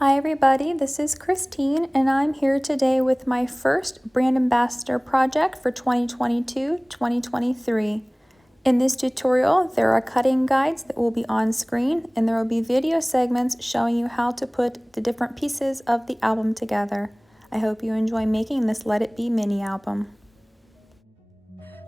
Hi everybody, this is Christine and I'm here today with my first brand ambassador project for 2022-2023. In this tutorial, there are cutting guides that will be on screen and there will be video segments showing you how to put the different pieces of the album together. I hope you enjoy making this Let It Be mini album.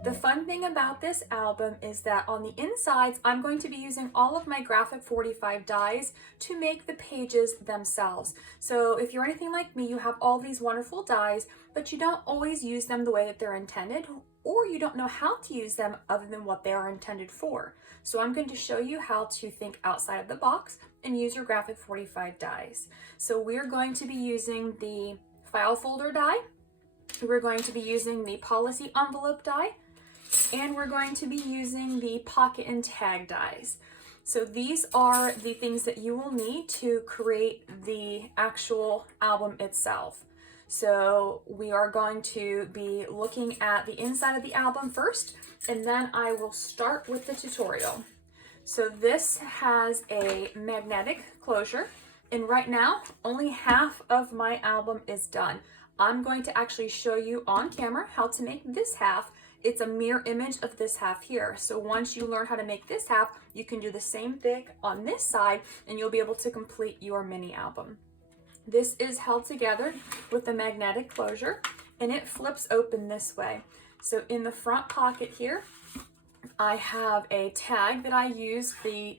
The fun thing about this album is that on the insides, I'm going to be using all of my graphic 45 dies to make the pages themselves. So if you're anything like me, you have all these wonderful dies, but you don't always use them the way that they're intended, or you don't know how to use them other than what they are intended for. So I'm going to show you how to think outside of the box and use your graphic 45 dies. So we're going to be using the file folder die, we're going to be using the policy envelope die, and we're going to be using the pocket and tag dies. So these are the things that you will need to create the actual album itself. So we are going to be looking at the inside of the album first, and then I will start with the tutorial. So this has a magnetic closure, and right now only half of my album is done. I'm going to actually show you on camera how to make this half. It's a mirror image of this half here. So once you learn how to make this half, you can do the same thing on this side and you'll be able to complete your mini album. This is held together with a magnetic closure and it flips open this way. So in the front pocket here, I have a tag that I use the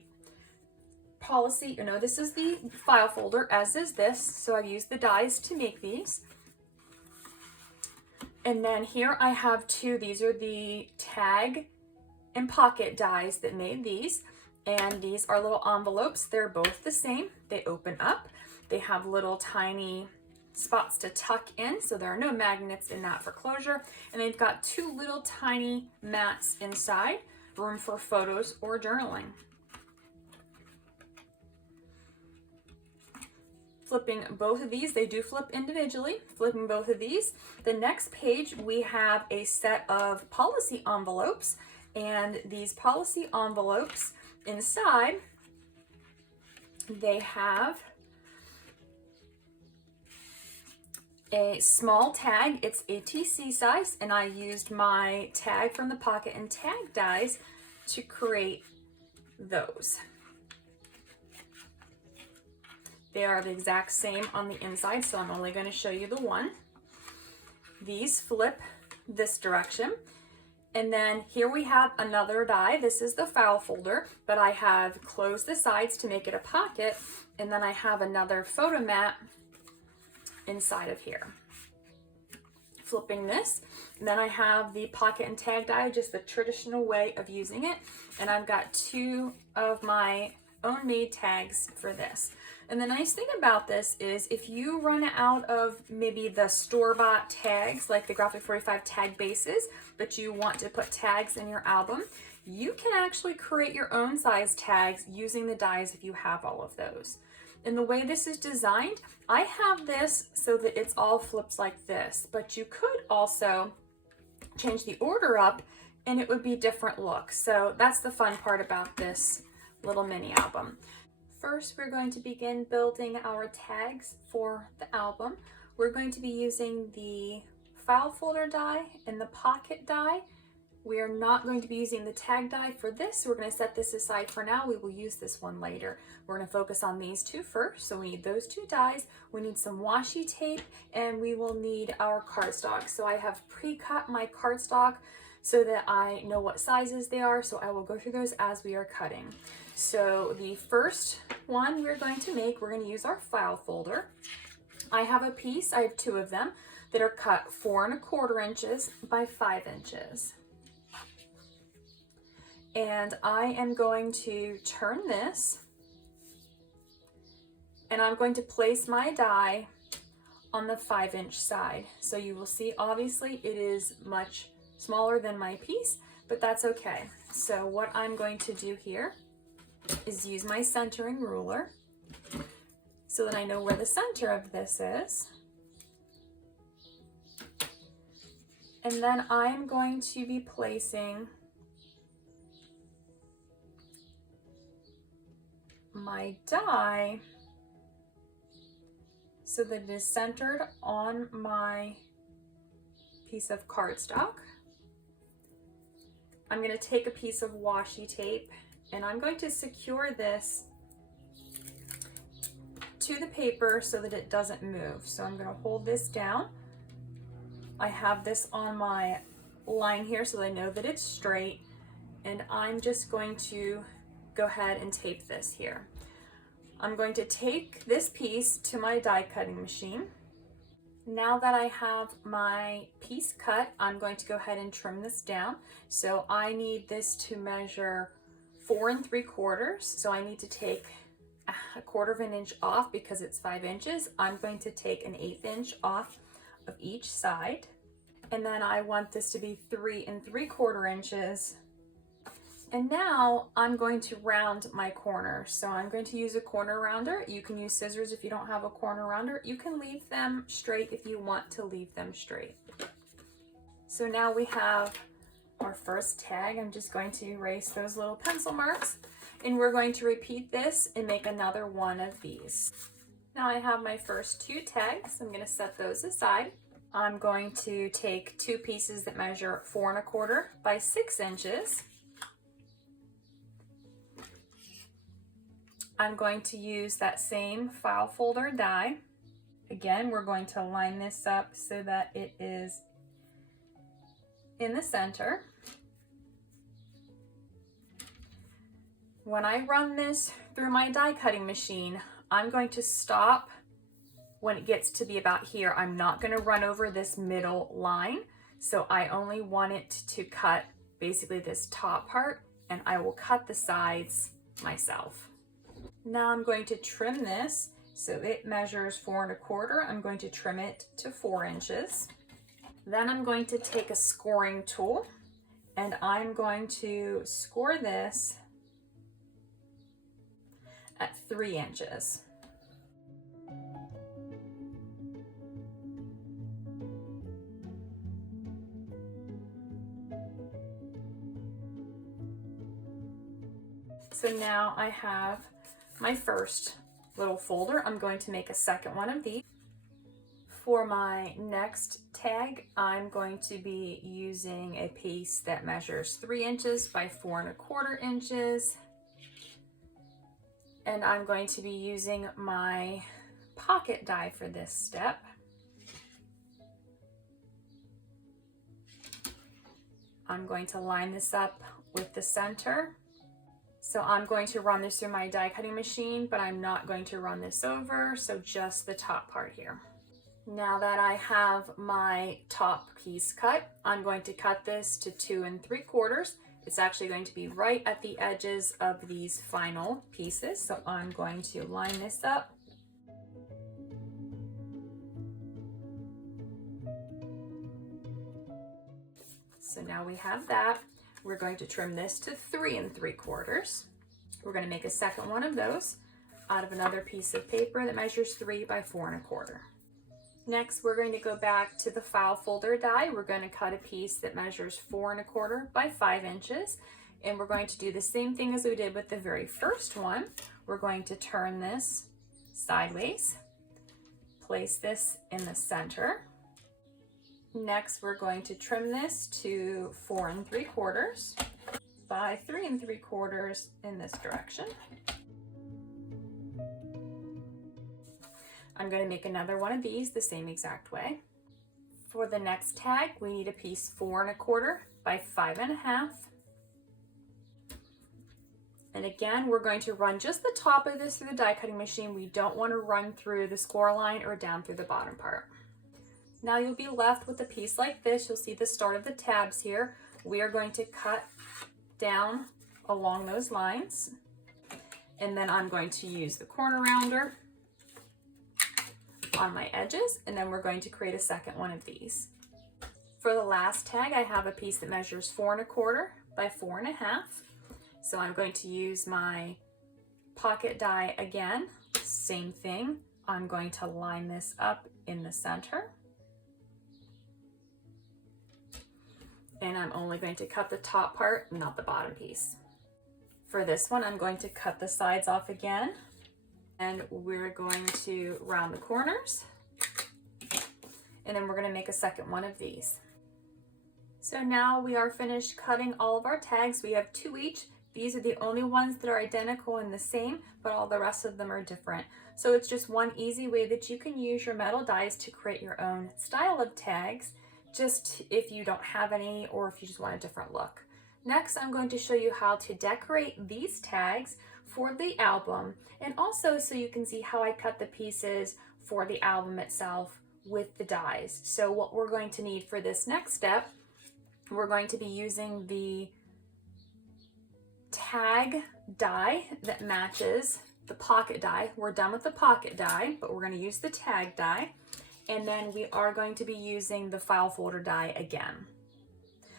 policy, this is the file folder, as is this. So I've used the dies to make these. And then here I have two, these are the tag and pocket dies that made these. And these are little envelopes. They're both the same. They open up. They have little tiny spots to tuck in. So there are no magnets in that for closure. And they've got two little tiny mats inside, room for photos or journaling. Flipping both of these, they do flip individually. Flipping both of these, the next page we have a set of policy envelopes, and these policy envelopes inside, they have a small tag. It's ATC size, and I used my tag from the pocket and tag dies to create those. They are the exact same on the inside, so I'm only going to show you the one. These flip this direction. And then here we have another die. This is the file folder, but I have closed the sides to make it a pocket. And then I have another photo mat inside of here. Flipping this. And then I have the pocket and tag die, just the traditional way of using it. And I've got two of my own made tags for this. And the nice thing about this is if you run out of maybe the store-bought tags, like the Graphic 45 tag bases, but you want to put tags in your album, you can actually create your own size tags using the dies if you have all of those. And the way this is designed, I have this so that it's all flips like this, but you could also change the order up and it would be different looks. So that's the fun part about this little mini album. First, we're going to begin building our tags for the album. We're going to be using the file folder die and the pocket die. We are not going to be using the tag die for this. We're going to set this aside for now. We will use this one later. We're going to focus on these two first. So we need those two dies. We need some washi tape and we will need our cardstock. So I have pre-cut my cardstock so that I know what sizes they are. So I will go through those as we are cutting. So the first one we're going to make, we're going to use our file folder. I have a piece, I have two of them that are cut 4 1/4 inches by 5 inches. And I am going to turn this and I'm going to place my die on the 5-inch side. So you will see, obviously it is much smaller than my piece, but that's okay. So what I'm going to do here is use my centering ruler so that I know where the center of this is. And then I'm going to be placing my die so that it is centered on my piece of cardstock. I'm going to take a piece of washi tape and I'm going to secure this to the paper so that it doesn't move. So I'm going to hold this down. I have this on my line here so that I know that it's straight, and I'm just going to go ahead and tape this here. I'm going to take this piece to my die cutting machine. Now that I have my piece cut, I'm going to go ahead and trim this down. So I need this to measure 4 3/4. So I need to take a 1/4 inch off because it's 5 inches. I'm going to take an 1/8 inch off of each side. And then I want this to be 3 3/4 inches. And now I'm going to round my corners. So I'm going to use a corner rounder. You can use scissors if you don't have a corner rounder. You can leave them straight if you want to leave them straight. So now we have our first tag. I'm just going to erase those little pencil marks, and we're going to repeat this and make another one of these. Now I have my first 2 tags. I'm going to set those aside. I'm going to take 2 pieces that measure 4 1/4 by 6 inches. I'm going to use that same file folder die. Again, we're going to line this up so that it is in the center. When I run this through my die cutting machine, I'm going to stop when it gets to be about here. I'm not going to run over this middle line. So I only want it to cut basically this top part, and I will cut the sides myself. Now I'm going to trim this. So it measures 4 1/4. I'm going to trim it to 4 inches. Then I'm going to take a scoring tool and I'm going to score this at 3 inches. So now I have my first little folder. I'm going to make a second one of these. For my next tag, I'm going to be using a piece that measures 3 inches by 4 1/4 inches. And I'm going to be using my pocket die for this step. I'm going to line this up with the center. So I'm going to run this through my die cutting machine, but I'm not going to run this over, so just the top part here. Now that I have my top piece cut, I'm going to cut this to 2 3/4. It's actually going to be right at the edges of these final pieces. So I'm going to line this up. So now we have that. We're going to trim this to 3 3/4. We're going to make a second one of those out of another piece of paper that measures 3 by 4 1/4. Next, we're going to go back to the file folder die. We're going to cut a piece that measures 4 1/4 by 5 inches. And we're going to do the same thing as we did with the very first one. We're going to turn this sideways, place this in the center. Next, we're going to trim this to 4 3/4 by 3 3/4 in this direction. I'm going to make another one of these the same exact way. For the next tag, we need a piece 4 1/4 by 5 1/2. And again, we're going to run just the top of this through the die cutting machine. We don't want to run through the score line or down through the bottom part. Now you'll be left with a piece like this. You'll see the start of the tabs here. We are going to cut down along those lines. And then I'm going to use the corner rounder on my edges, and then we're going to create a second one of these. For the last tag, I have a piece that measures 4 1/4 by 4 1/2. So I'm going to use my pocket die again. Same thing. I'm going to line this up in the center. And I'm only going to cut the top part, not the bottom piece. For this one, I'm going to cut the sides off again. And we're going to round the corners, and then we're going to make a second one of these. So now we are finished cutting all of our tags. We have 2 each. These are the only ones that are identical and the same, but all the rest of them are different. So it's just one easy way that you can use your metal dies to create your own style of tags, just if you don't have any or if you just want a different look. Next, I'm going to show you how to decorate these tags for the album, and also so you can see how I cut the pieces for the album itself with the dies. So what we're going to need for this next step, we're going to be using the tag die that matches the pocket die. We're done with the pocket die, but we're going to use the tag die, and then we are going to be using the file folder die again.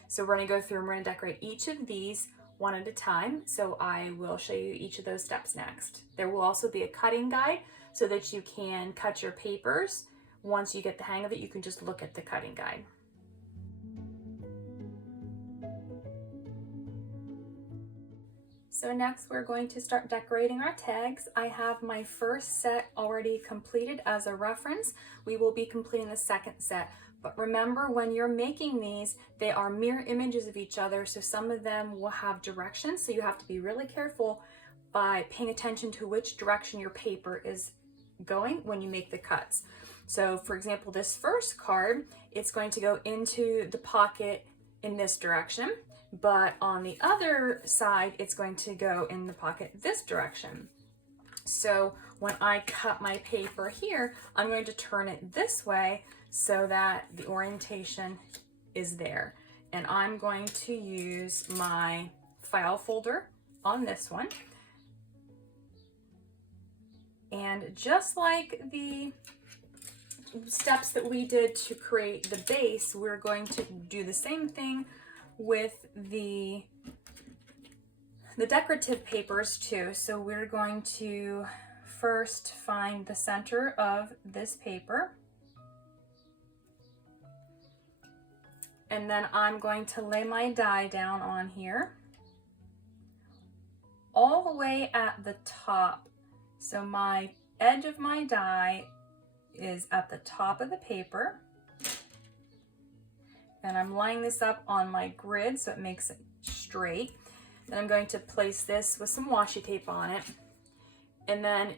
So we're going to go through and we're going to decorate each of these one at a time. So I will show you each of those steps next. There will also be a cutting guide so that you can cut your papers. Once you get the hang of it, you can just look at the cutting guide. So next we're going to start decorating our tags. I have my first set already completed as a reference. We will be completing the second set. But remember, when you're making these, they are mirror images of each other, so some of them will have directions, so you have to be really careful by paying attention to which direction your paper is going when you make the cuts. So for example, this first card, it's going to go into the pocket in this direction, but on the other side, it's going to go in the pocket this direction. So when I cut my paper here, I'm going to turn it this way so that the orientation is there. And I'm going to use my file folder on this one. And just like the steps that we did to create the base, we're going to do the same thing with the decorative papers too. So we're going to first find the center of this paper, and then I'm going to lay my die down on here all the way at the top. So my edge of my die is at the top of the paper, and I'm lining this up on my grid so it makes it straight. Then I'm going to place this with some washi tape on it, and then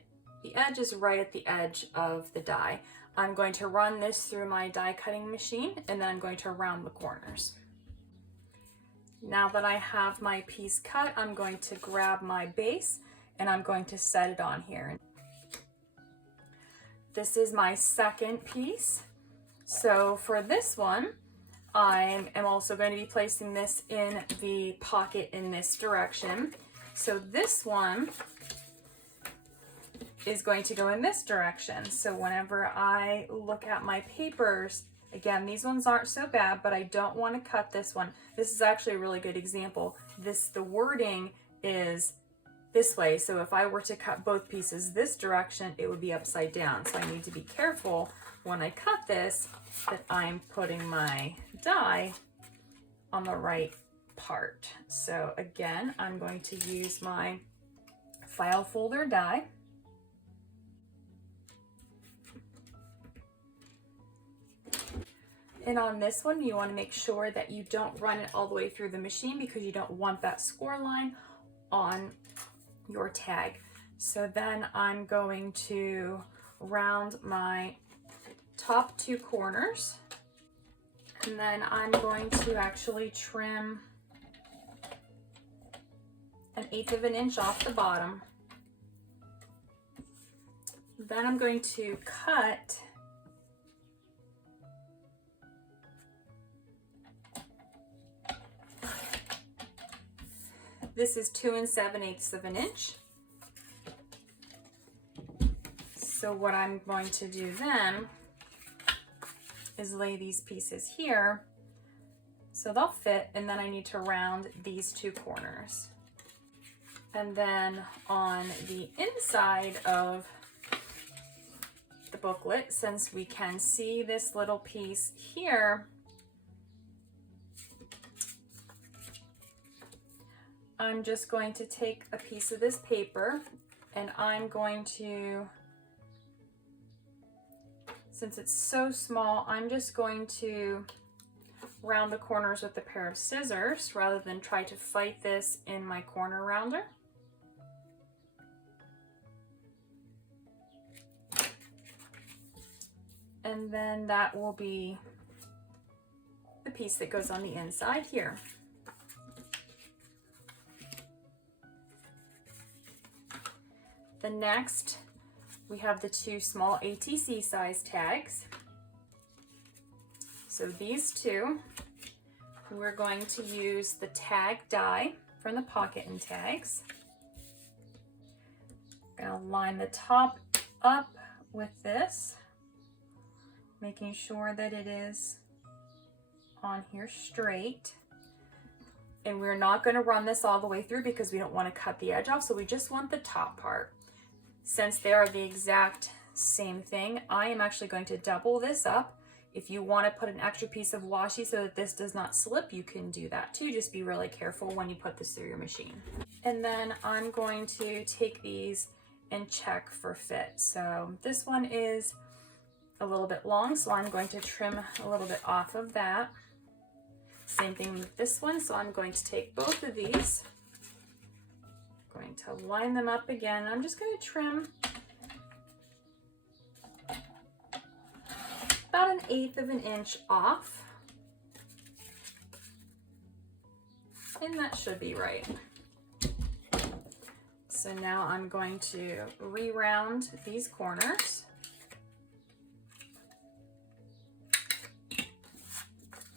the edge is right at the edge of the die. I'm going to run this through my die cutting machine, and then I'm going to round the corners. Now that I have my piece cut, I'm going to grab my base and I'm going to set it on here. This is my second piece. So for this one, I am also going to be placing this in the pocket in this direction. So this one is going to go in this direction. So whenever I look at my papers, again, these ones aren't so bad, but I don't want to cut this one. This is actually a really good example. The wording is this way. So if I were to cut both pieces this direction, it would be upside down. So I need to be careful when I cut this that I'm putting my die on the right part. So again, I'm going to use my file folder die. And on this one, you want to make sure that you don't run it all the way through the machine because you don't want that score line on your tag. So then I'm going to round my top two corners, and then I'm going to actually trim 1/8 of an inch off the bottom. Then I'm going to cut this is 2 7/8 of an inch. So what I'm going to do then is lay these pieces here so they'll fit, and then I need to round these two corners. And then on the inside of the booklet, since we can see this little piece here, I'm just going to take a piece of this paper And I'm going to, since it's so small, I'm just going to round the corners with a pair of scissors rather than try to fight this in my corner rounder. And then that will be the piece that goes on the inside here. The next, we have the two small ATC size tags. So these two, we're going to use the tag die from the pocket and tags. I'm going to line the top up with this, making sure that it is on here straight. And we're not going to run this all the way through because we don't want to cut the edge off, so we just want the top part. Since they are the exact same thing, I am actually going to double this up. If you want to put an extra piece of washi so that this does not slip, you can do that too. Just be really careful when you put this through your machine. And then I'm going to take these and check for fit. So this one is a little bit long, so I'm going to trim a little bit off of that. Same thing with this one, so I'm going to take both of these, going to line them up again. I'm just going to trim about 1/8 of an inch off, and that should be right. So now I'm going to re-round these corners.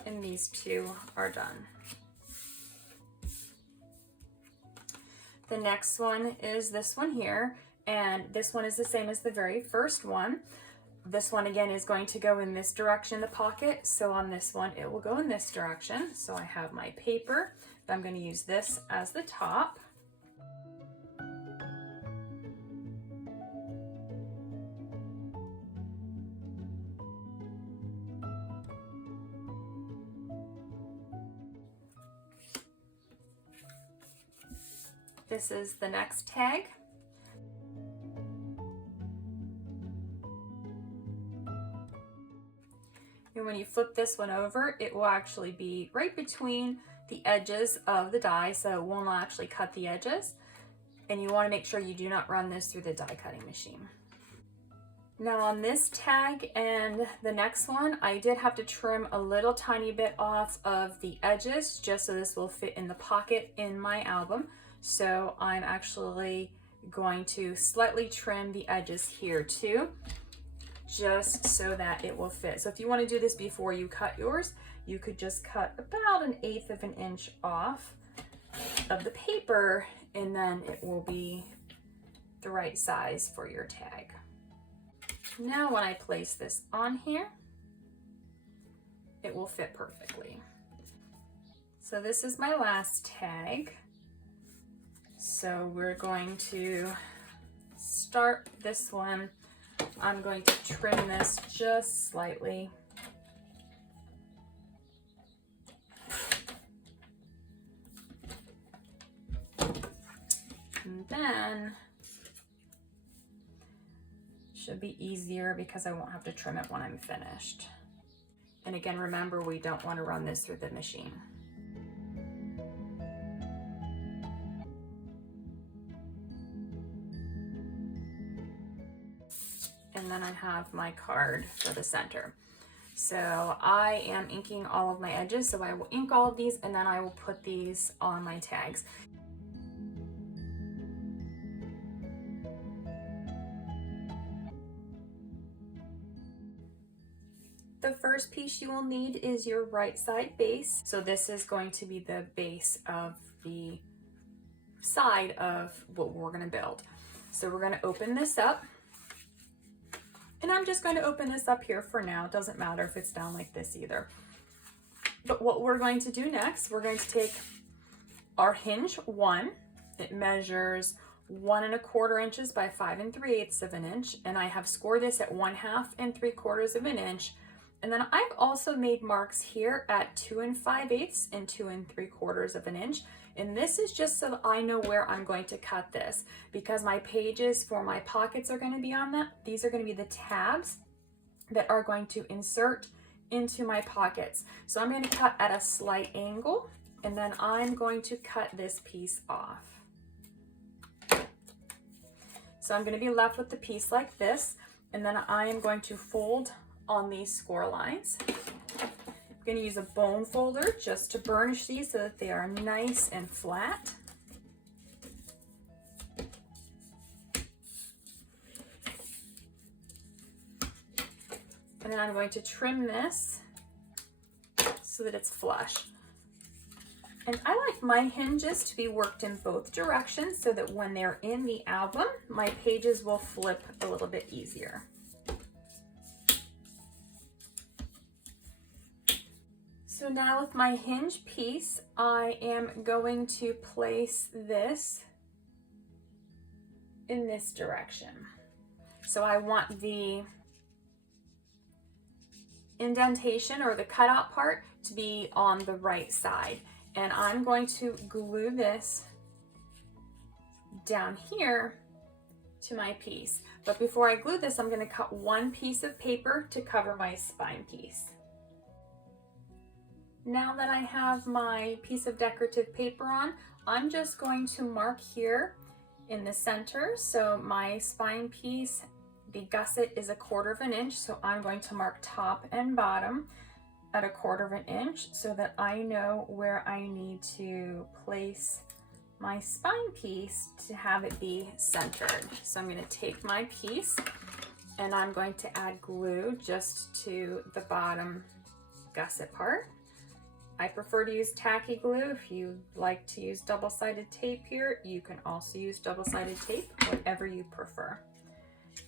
And these two are done. The next one is this one here, and this one is the same as the very first one. This one again is going to go in this direction in the pocket, so on this one it will go in this direction. So I have my paper, but I'm going to use this as the top. This is the next tag. And when you flip this one over, it will actually be right between the edges of the die, so it will not actually cut the edges. And you want to make sure you do not run this through the die cutting machine. Now on this tag and the next one, I did have to trim a little tiny bit off of the edges just so this will fit in the pocket in my album. So I'm actually going to slightly trim the edges here too, just so that it will fit. So if you want to do this before you cut yours, you could just cut about 1/8 of an inch off of the paper, and then it will be the right size for your tag. Now when I place this on here, it will fit perfectly. So this is my last tag. So we're going to start this one. I'm going to trim this just slightly. And then should be easier because I won't have to trim it when I'm finished. And again, remember, we don't want to run this through the machine. And then I have my card for the center. So I am inking all of my edges, so I will ink all of these and then I will put these on my tags. The first piece you will need is your right side base. So this is going to be the base of the side of what we're going to build. So we're going to open this up. And I'm just going to open this up here for now. It doesn't matter if it's down like this either. But what we're going to do next, we're going to take our hinge 1. It measures 1 1/4 inches by 5 3/8 of an inch. And I have scored this at 1/2 and 3/4 of an inch. And then I've also made marks here at 2 5/8 and 2 3/4 of an inch. And this is just so that I know where I'm going to cut this, because my pages for my pockets are going to be on that. These are going to be the tabs that are going to insert into my pockets. So I'm going to cut at a slight angle, and then I'm going to cut this piece off. So I'm going to be left with the piece like this, and then I am going to fold on these score lines. I'm going to use a bone folder just to burnish these so that they are nice and flat. And then I'm going to trim this so that it's flush. And I like my hinges to be worked in both directions so that when they're in the album, my pages will flip a little bit easier. So now with my hinge piece, I am going to place this in this direction. So I want the indentation or the cutout part to be on the right side. And I'm going to glue this down here to my piece. But before I glue this, I'm going to cut one piece of paper to cover my spine piece. Now that I have my piece of decorative paper on, I'm just going to mark here in the center. So my spine piece, the gusset is 1/4 inch. So I'm going to mark top and bottom at 1/4 inch so that I know where I need to place my spine piece to have it be centered. So I'm going to take my piece and I'm going to add glue just to the bottom gusset part. I prefer to use tacky glue. If you like to use double-sided tape here, you can also use double-sided tape, whatever you prefer.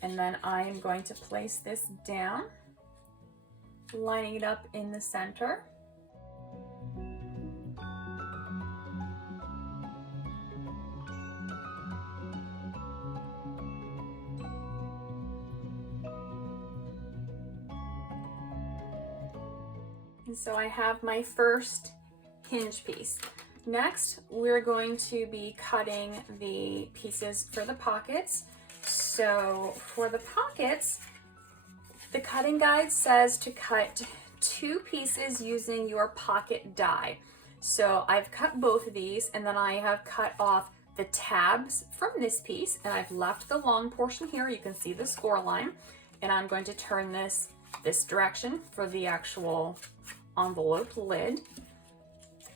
And then I am going to place this down, lining it up in the center. And so I have my first hinge piece. Next, we're going to be cutting the pieces for the pockets. So for the pockets, the cutting guide says to cut 2 pieces using your pocket die. So I've cut both of these, and then I have cut off the tabs from this piece, and I've left the long portion here. You can see the score line, and I'm going to turn this direction for the actual envelope lid.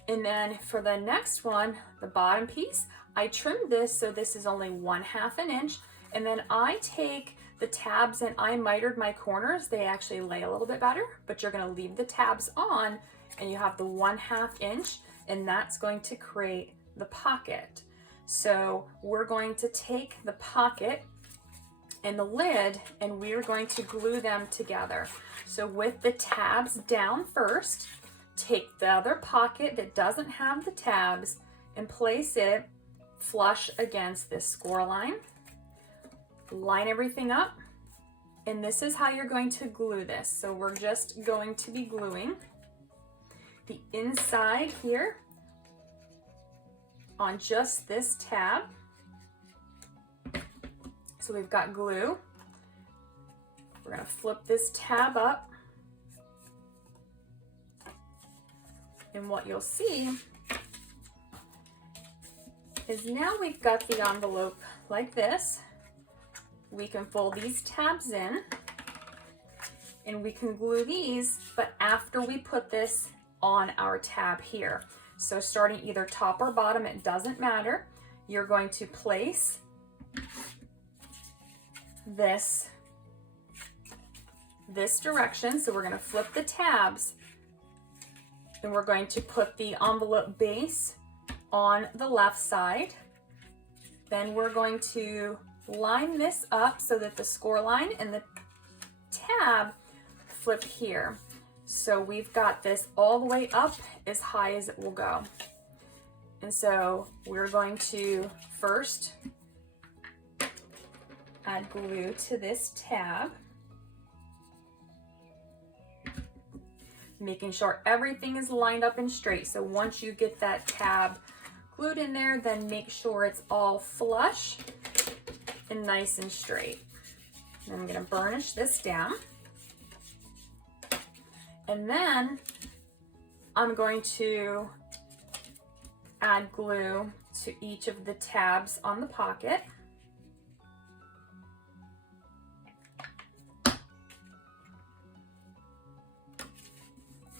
And then for the next one, the bottom piece, I trimmed this so this is only 1/2 inch, and then I take the tabs and I mitered my corners. They actually lay a little bit better, but you're going to leave the tabs on, and you have the 1/2 inch, and that's going to create the pocket. So we're going to take the pocket and the lid, and we're going to glue them together. So with the tabs down first, take the other pocket that doesn't have the tabs and place it flush against this score line. Line everything up, and this is how you're going to glue this. So we're just going to be gluing the inside here on just this tab. So we've got glue. We're going to flip this tab up, and what you'll see is now we've got the envelope like this. We can fold these tabs in, and we can glue these, but after we put this on our tab here. So starting either top or bottom, it doesn't matter. You're going to place this direction. So we're going to flip the tabs, and we're going to put the envelope base on the left side. Then we're going to line this up so that the score line and the tab flip here. So we've got this all the way up as high as it will go. And so we're going to first add glue to this tab, making sure everything is lined up and straight. So once you get that tab glued in there, then make sure it's all flush and nice and straight. And I'm gonna burnish this down. And then I'm going to add glue to each of the tabs on the pocket.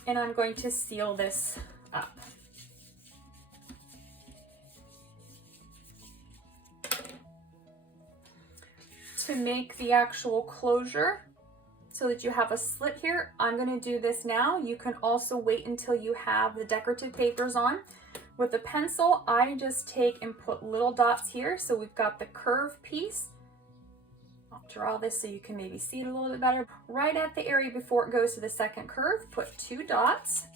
And I'm going to seal this up. To make the actual closure so that you have a slit here, I'm going to do this now. You can also wait until you have the decorative papers on. With the pencil, I just take and put little dots here. So we've got the curved piece. I'll draw this so you can maybe see it a little bit better. Right at the area before it goes to the second curve, put 2 dots.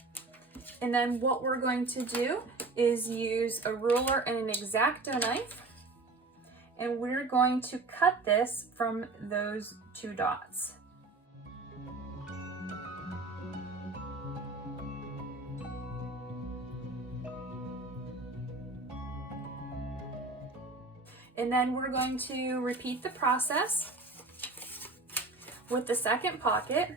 And then what we're going to do is use a ruler and an X-Acto knife. And we're going to cut this from those 2 dots. And then we're going to repeat the process with the second pocket.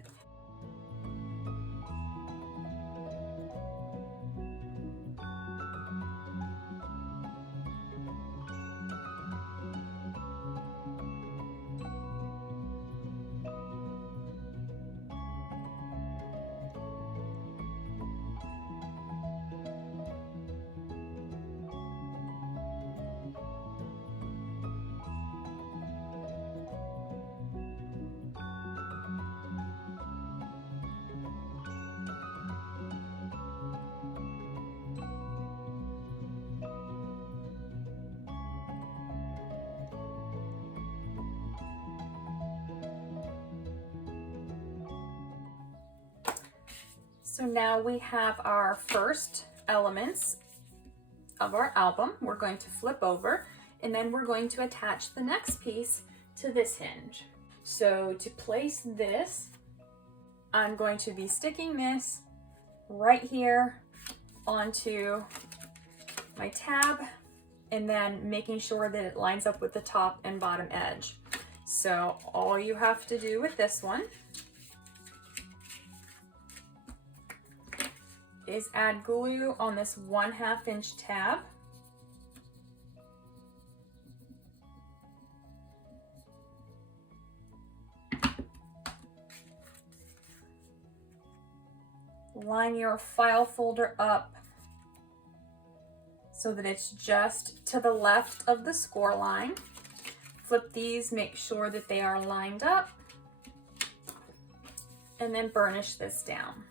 So now we have our first elements of our album. We're going to flip over and then we're going to attach the next piece to this hinge. So to place this, I'm going to be sticking this right here onto my tab and then making sure that it lines up with the top and bottom edge. So all you have to do with this one is add glue on this 1/2 inch tab. Line your file folder up so that it's just to the left of the score line. Flip these, make sure that they are lined up, and then burnish this down.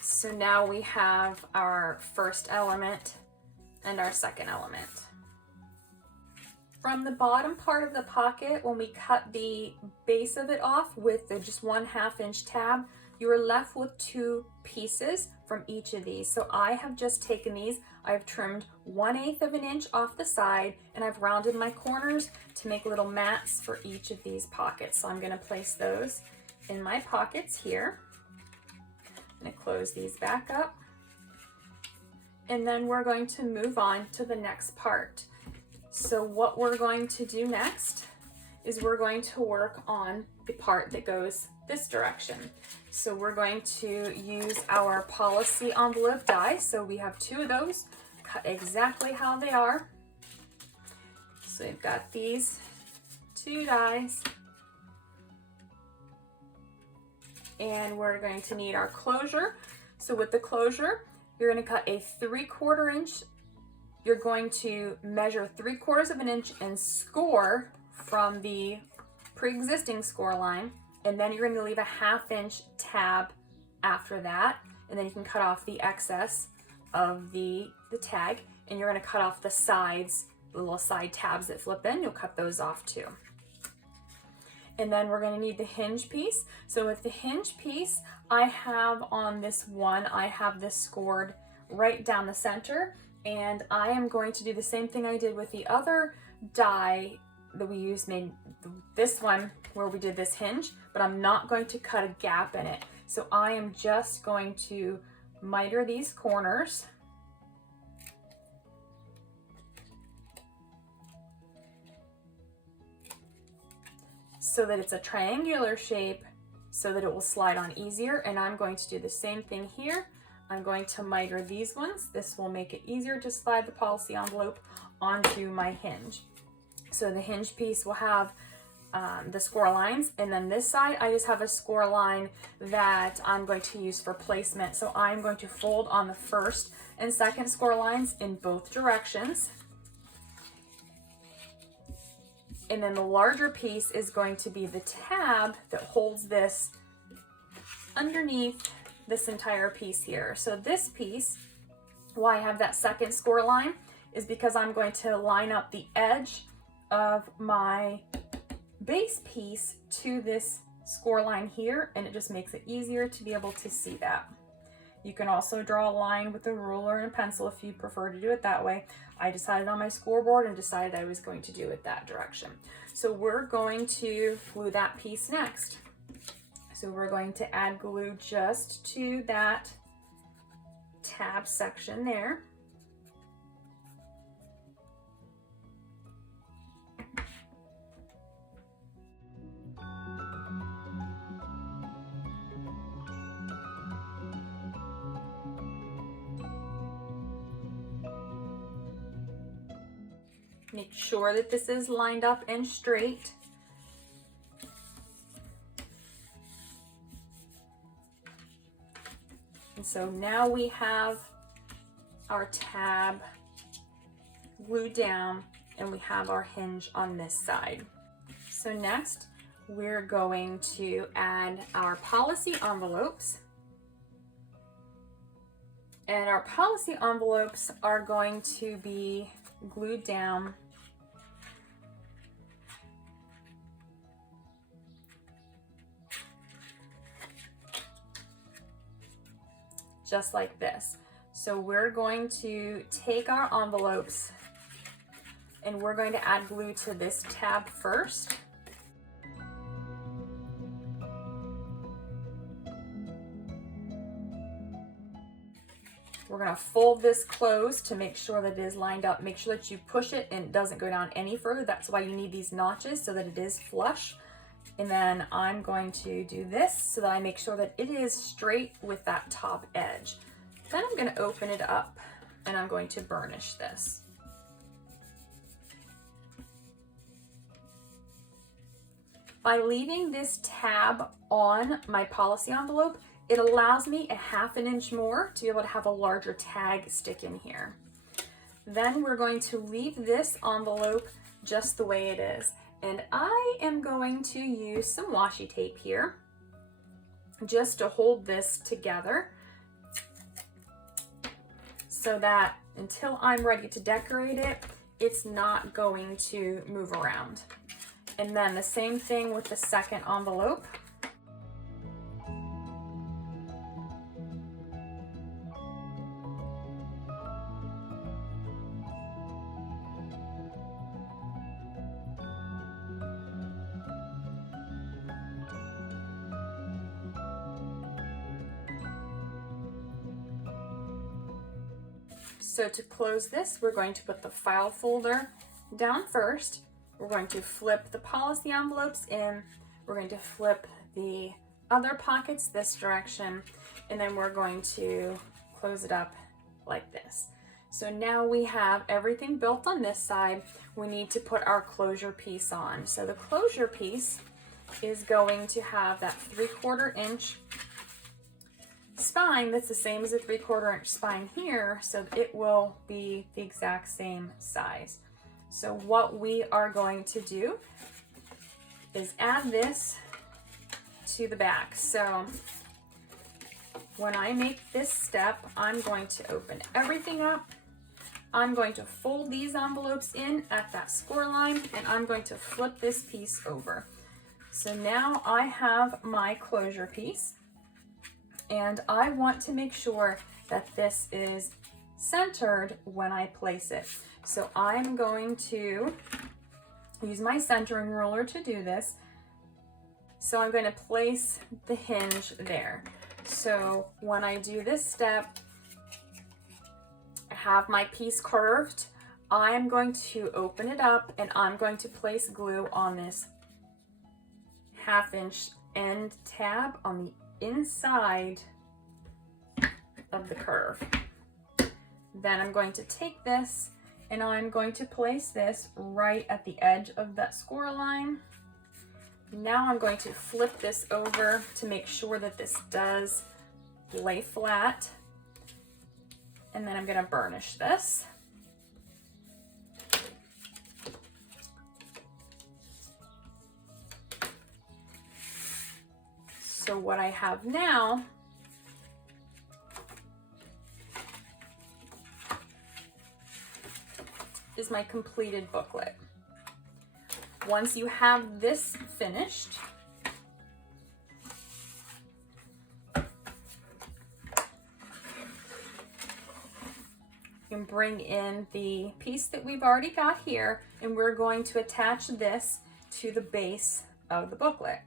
So now we have our first element and our second element. From the bottom part of the pocket, when we cut the base of it off with the just 1/2 inch tab, you are left with 2 pieces from each of these. So I have just taken these, I've trimmed 1/8 of an inch off the side, and I've rounded my corners to make little mats for each of these pockets. So I'm gonna place those in my pockets here. I'm gonna close these back up. And then we're going to move on to the next part. So what we're going to do next is we're going to work on the part that goes this direction. So we're going to use our policy envelope die. So we have 2 of those, cut exactly how they are. So we've got these 2 dies. And we're going to need our closure. So with the closure, you're going to cut a 3/4 inch. You're going to measure 3/4 of an inch and score from the pre-existing score line. And then you're going to leave a 1/2 inch tab after that. And then you can cut off the excess of the tag. And you're going to cut off the sides, the little side tabs that flip in. You'll cut those off too. And then we're going to need the hinge piece. So with the hinge piece, I have on this one, I have this scored right down the center. And I am going to do the same thing I did with the other die that we used made this one where we did this hinge, but I'm not going to cut a gap in it. So I am just going to miter these corners. So that it's a triangular shape so that it will slide on easier. And I'm going to do the same thing here. I'm going to miter these ones. This will make it easier to slide the policy envelope onto my hinge. So the hinge piece will have the score lines, and then this side I just have a score line that I'm going to use for placement. So I'm going to fold on the first and second score lines in both directions. And then the larger piece is going to be the tab that holds this underneath this entire piece here. So this piece, why I have that second score line, is because I'm going to line up the edge of my base piece to this score line here, and it just makes it easier to be able to see that. You can also draw a line with a ruler and a pencil if you prefer to do it that way. I decided on my scoreboard and decided I was going to do it that direction. So we're going to glue that piece next. So we're going to add glue just to that tab section there. Make sure that this is lined up and straight. And so now we have our tab glued down and we have our hinge on this side. So next we're going to add our policy envelopes. And our policy envelopes are going to be glued down just like this. So we're going to take our envelopes and we're going to add glue to this tab first. We're going to fold this closed to make sure that it is lined up. Make sure that you push it and it doesn't go down any further. That's why you need these notches, so that it is flush. And then I'm going to do this so that I make sure that it is straight with that top edge. Then I'm going to open it up and I'm going to burnish this. By leaving this tab on my policy envelope, it allows me a ½ inch more to be able to have a larger tag stick in here. Then we're going to leave this envelope just the way it is. And I am going to use some washi tape here just to hold this together so that until I'm ready to decorate it, it's not going to move around. And then the same thing with the second envelope. So to close this, we're going to put the file folder down first. We're going to flip the policy envelopes in. We're going to flip the other pockets this direction, and then we're going to close it up like this. So now we have everything built on this side. We need to put our closure piece on. So the closure piece is going to have that 3/4 inch spine that's the same as a 3/4 inch spine here, so it will be the exact same size. So what we are going to do is add this to the back. So when I make this step, I'm going to open everything up. I'm going to fold these envelopes in at that score line, and I'm going to flip this piece over. So now I have my closure piece. And I want to make sure that this is centered when I place it. So I'm going to use my centering ruler to do this. So I'm going to place the hinge there. So when I do this step, I have my piece curved. I'm going to open it up and I'm going to place glue on this 1/2 inch end tab on the inside of the curve. Then I'm going to take this and I'm going to place this right at the edge of that score line. Now I'm going to flip this over to make sure that this does lay flat. And then I'm going to burnish this. So what I have now is my completed booklet. Once you have this finished, you can bring in the piece that we've already got here, and we're going to attach this to the base of the booklet.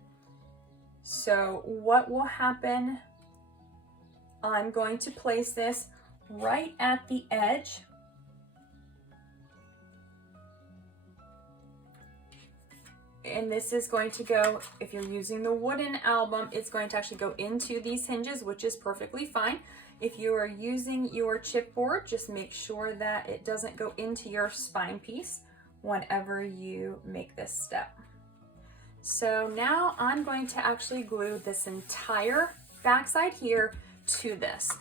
So what will happen, I'm going to place this right at the edge and this is going to go, if you're using the wooden album, it's going to actually go into these hinges, which is perfectly fine. If you are using your chipboard, just make sure that it doesn't go into your spine piece whenever you make this step. So now I'm going to actually glue this entire backside here to this.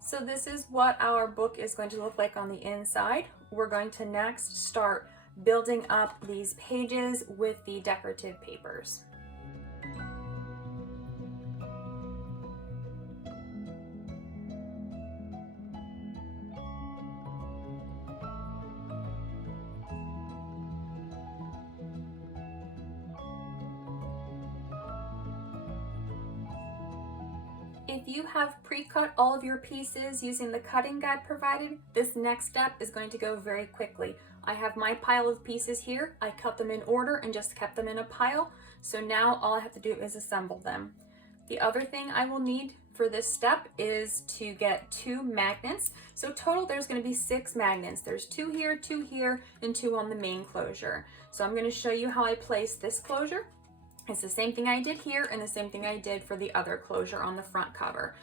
So this is what our book is going to look like on the inside. We're going to next start building up these pages with the decorative papers. If you have pre-cut all of your pieces using the cutting guide provided, this next step is going to go very quickly. I have my pile of pieces here. I cut them in order and just kept them in a pile. So now all I have to do is assemble them. The other thing I will need for this step is to get 2 magnets. So total there's going to be 6 magnets. There's 2 here, 2 here, and 2 on the main closure. So I'm going to show you how I place this closure. It's the same thing I did here and the same thing I did for the other closure on the front cover.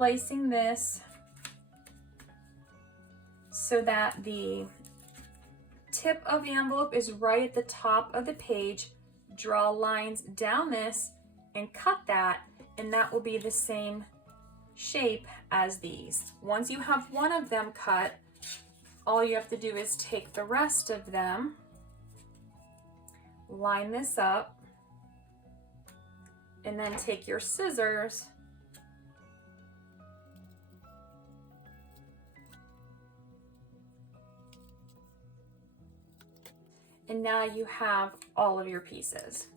placing this so that the tip of the envelope is right at the top of the page. Draw lines down this and cut that, and that will be the same shape as these. Once you have one of them cut, all you have to do is take the rest of them, line this up, and then take your scissors and now you have all of your pieces.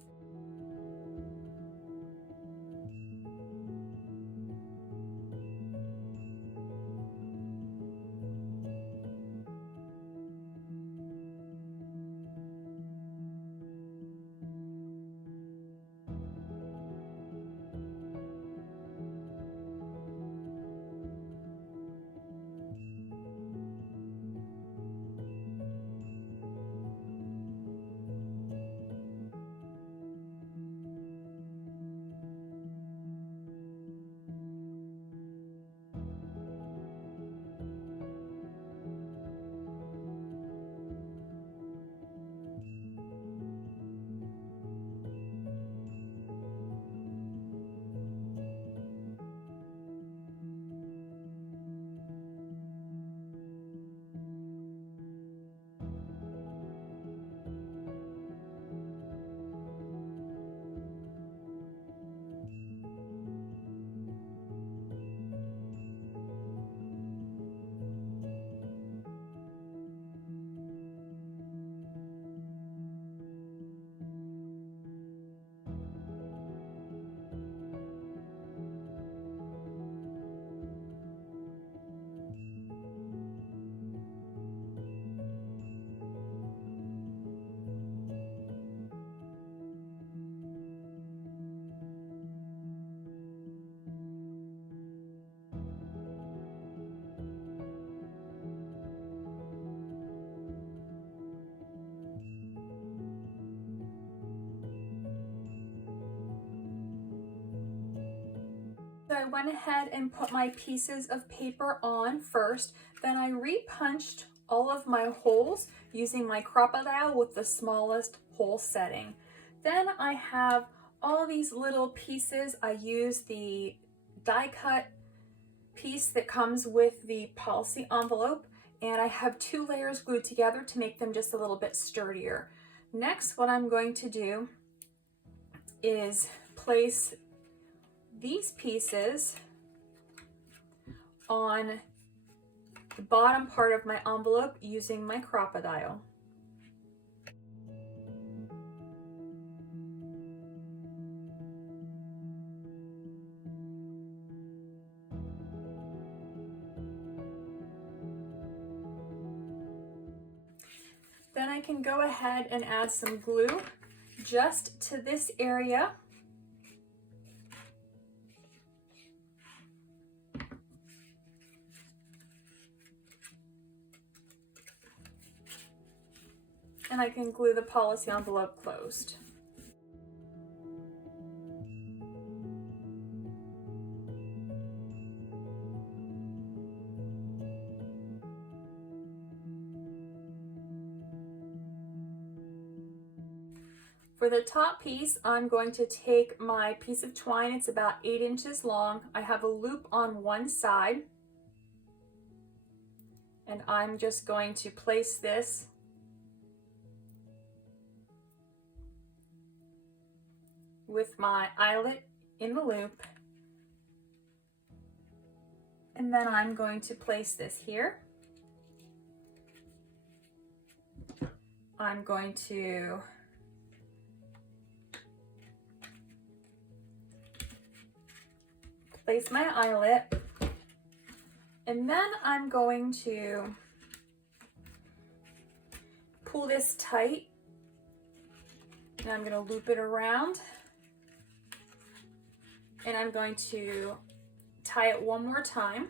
So I went ahead and put my pieces of paper on first, then I repunched all of my holes using my Crop-A-Dile with the smallest hole setting. Then I have all these little pieces. I use the die cut piece that comes with the policy envelope, and I have 2 layers glued together to make them just a little bit sturdier. Next, what I'm going to do is place these pieces on the bottom part of my envelope using my Crop-A-Dile. Then I can go ahead and add some glue just to this area. And I can glue the policy envelope closed. For the top piece, I'm going to take my piece of twine. It's about 8 inches long. I have a loop on one side, and I'm just going to place this with my eyelet in the loop, and then I'm going to place this here. I'm going to place my eyelet, and then I'm going to pull this tight, and I'm going to loop it around, and I'm going to tie it one more time,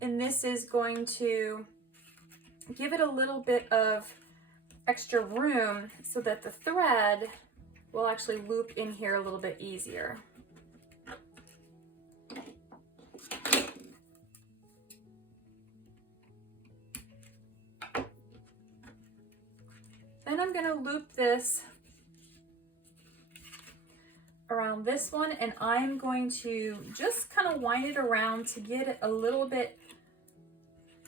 and this is going to give it a little bit of extra room so that the thread will actually loop in here a little bit easier. Then I'm gonna loop this around this one, and I'm going to just kind of wind it around to get it a little bit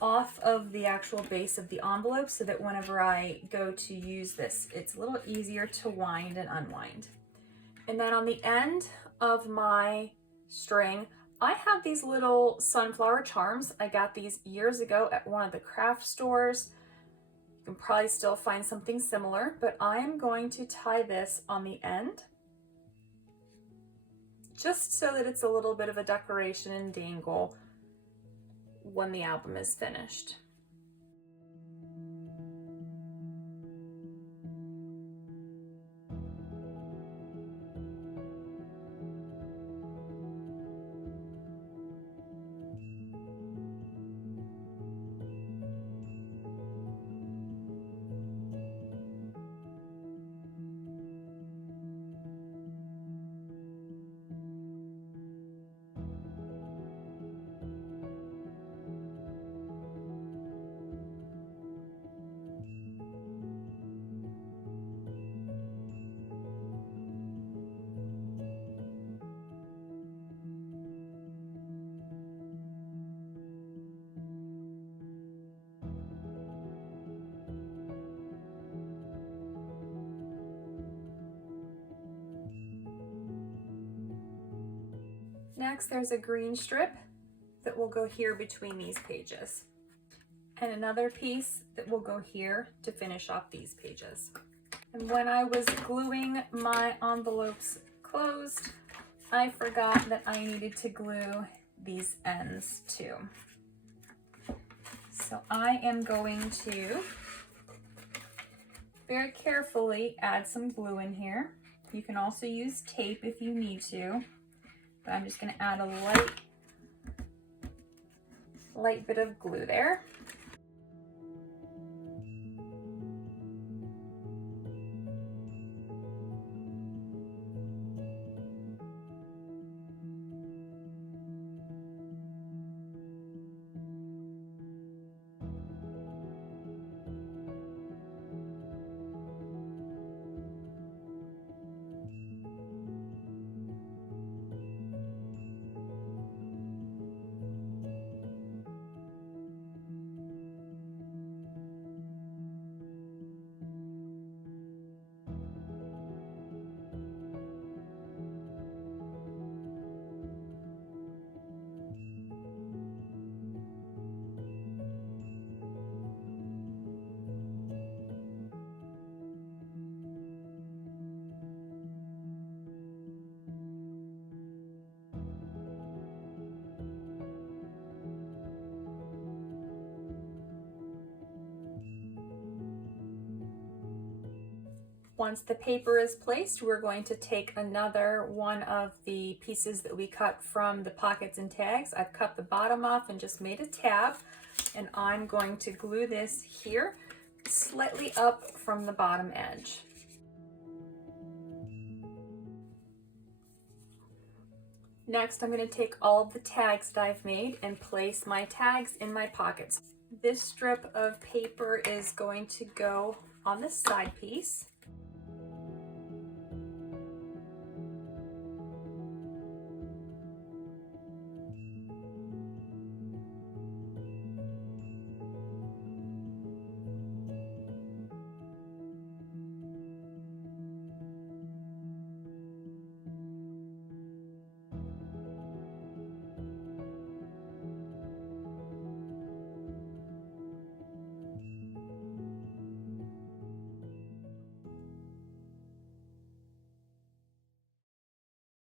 off of the actual base of the envelope so that whenever I go to use this, it's a little easier to wind and unwind. And then on the end of my string, I have these little sunflower charms. I got these years ago at one of the craft stores. You can probably still find something similar, but I am going to tie this on the end just so that it's a little bit of a decoration and dangle when the album is finished. Next, there's a green strip that will go here between these pages, and another piece that will go here to finish off these pages. And when I was gluing my envelopes closed, I forgot that I needed to glue these ends too. So I am going to very carefully add some glue in here. You can also use tape if you need to, but I'm just going to add a light bit of glue there. Once the paper is placed, we're going to take another one of the pieces that we cut from the pockets and tags. I've cut the bottom off and just made a tab, and I'm going to glue this here slightly up from the bottom edge. Next, I'm going to take all of the tags that I've made and place my tags in my pockets. This strip of paper is going to go on the side piece.